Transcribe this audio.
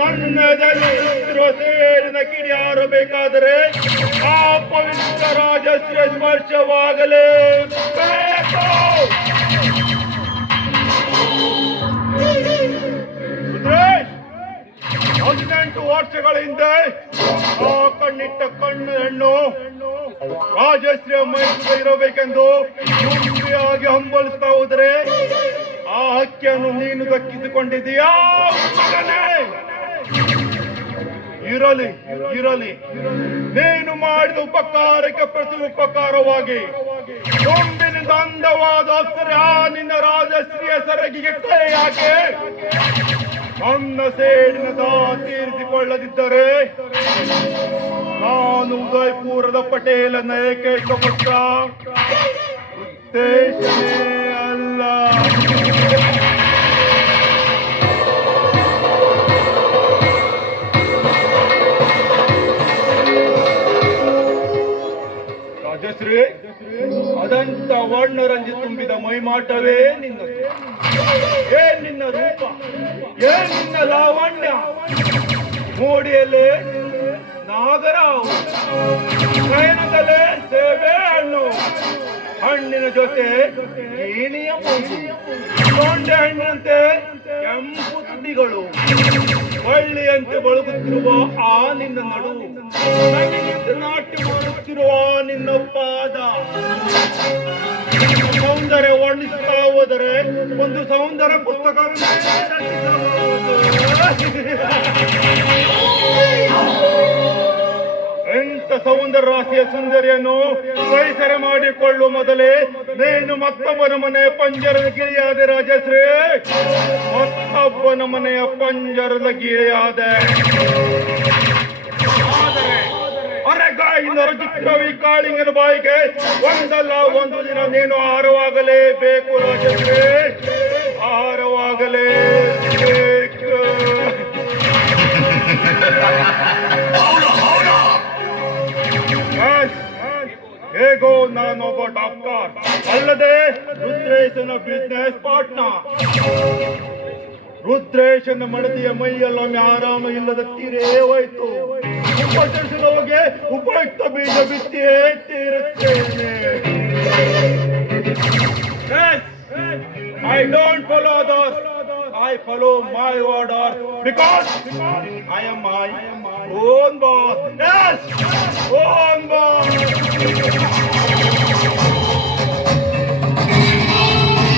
ನನ್ನ ಸೇರಿನ ಕಿಡಿಯಾರು ಬೇಕಾದರೆ ಆ ಪವಿತ್ರ ರಾಜಶ್ರೀ ಸ್ಪರ್ಶವಾಗಲೇಬೇಕು. 18 ವರ್ಷಗಳ ಹಿಂದೆ ಆ ಕಣ್ಣಿಟ್ಟ ಕಣ್ಣು ಹೆಣ್ಣು ರಾಜಶ್ರೀ ಮೈಸೂರು ಇರಬೇಕೆಂದು ಗುಂಪಿಯಾಗಿ ಹಂಬಲಿಸ್ತಾ ಹೋದರೆ ಆ ಹಕ್ಕಿಯನ್ನು ನೀನು ದಕ್ಕಿಸಿಕೊಂಡಿದ್ದೀಯಾ ಮಗನೇ? ಇರಲಿ ಇರಲಿ, ನೀನು ಮಾಡಿದ ಉಪಕಾರಕ್ಕೆ ಪ್ರತಿ ಉಪಕಾರವಾಗಿ ಕೊಂಬಿನಿಂದ ಅಂದವಾದ ಅಪ್ಸರೆ ಆ ನಿನ್ನ ರಾಜಶ್ರೀಯ ಸರಗಿಗೆ ಕೈ ಹಾಕಿ ನನ್ನ ಸೇಡಿನ ತೀರಿಸಿಕೊಳ್ಳದಿದ್ದರೆ ನಾನು ಉದಯಪುರದ ಪಟೇಲನ ಏಕೈಕ ಪುತ್ರ ಉದ್ದೇಶನೇ ಅಲ್ಲ. ರಾಜಶ್ರೀ, ಅದಂತ ವರ್ಣರಂಜಿ ತುಂಬಿದ ಮೈಮಾಟವೇ ನಿನ್ನದು. ಏನ್ ನಿನ್ನ ರೂಪ, ಏನ್ ನಿನ್ನ ಲಾವಣ್ಯ! ಮೋಡಿಯಲ್ಲೇ ನಾಗರಾವು, ನಯನದಲ್ಲೇ ಸೇಬೆ ಹಣ್ಣು, ಹಣ್ಣಿನ ಜೊತೆ ಏನಿಯ ಮೂಗು, ತೊಂಡೆ ಹಣ್ಣಿನಂತೆ ಕೆಂಪು ತುದಿಗಳು, ಬಳ್ಳಿಯಂತೆ ಬಳಗುತ್ತಿರುವ ಆ ನಿನ್ನ ನಡು, ನಾಟ್ಯ ಮಾಡುತ್ತಿರುವ ನಿನ್ನ ಪಾದ, ಸೌಂದರ್ಯ ವರ್ಣಿಸುತ್ತಾ ಹೋದರೆ ಒಂದು ಸೌಂದರ್ಯ ಪುಸ್ತಕವನ್ನು ಎಂತ ಸೌಂದರ್ಯ ರಾಶಿಯ ಸುಂದರಿಯನ್ನು ಪರಿಸರ ಮಾಡಿಕೊಳ್ಳುವ ಮೊದಲೇ ನೀನು ಮತ್ತೊಬ್ಬನ ಮನೆಯ ಪಂಜರದ ಗಿಳಿಯಾದ ರಾಜಶ್ರೀ, ಮತ್ತೊಬ್ಬನ ಮನೆಯ ಪಂಜರದ ಗಿಳಿಯಾದ. ಚಿತ್ರವಿ ಕಾಳಿಂಗನ ಬಾಯಿಗೆ ಒಂದಲ್ಲ ಒಂದು ದಿನ ನೀನು ಆಹಾರವಾಗಲೇಬೇಕು ರಾಜಶ್ರೀ, ಆಹಾರವಾಗಲೇಬೇಕು. ಹೇಗೋ ನಾನೊಬ್ಬ ಡಾಕ್ಟರ್ ಅಲ್ಲದೆ ರುದ್ರೇಶನ ಬಿಸ್ನೆಸ್ ಪಾರ್ಟ್ನರ್. ರುದ್ರೇಶನ ಮಡದಿಯ ಮೈಯಲ್ಲೊಮ್ಮೆ ಆರಾಮ ಇಲ್ಲದ ತೀರೇ ಹೋಯ್ತು. ಉಪಚರಿಸುವವರಿಗೆ ಉಪಯುಕ್ತ ಬೀಜ ಬಿತ್ತಿಯೇ ತೀರುತ್ತೇನೆ. I don't follow others, I follow my order because I am my own boss. Yes! Oh!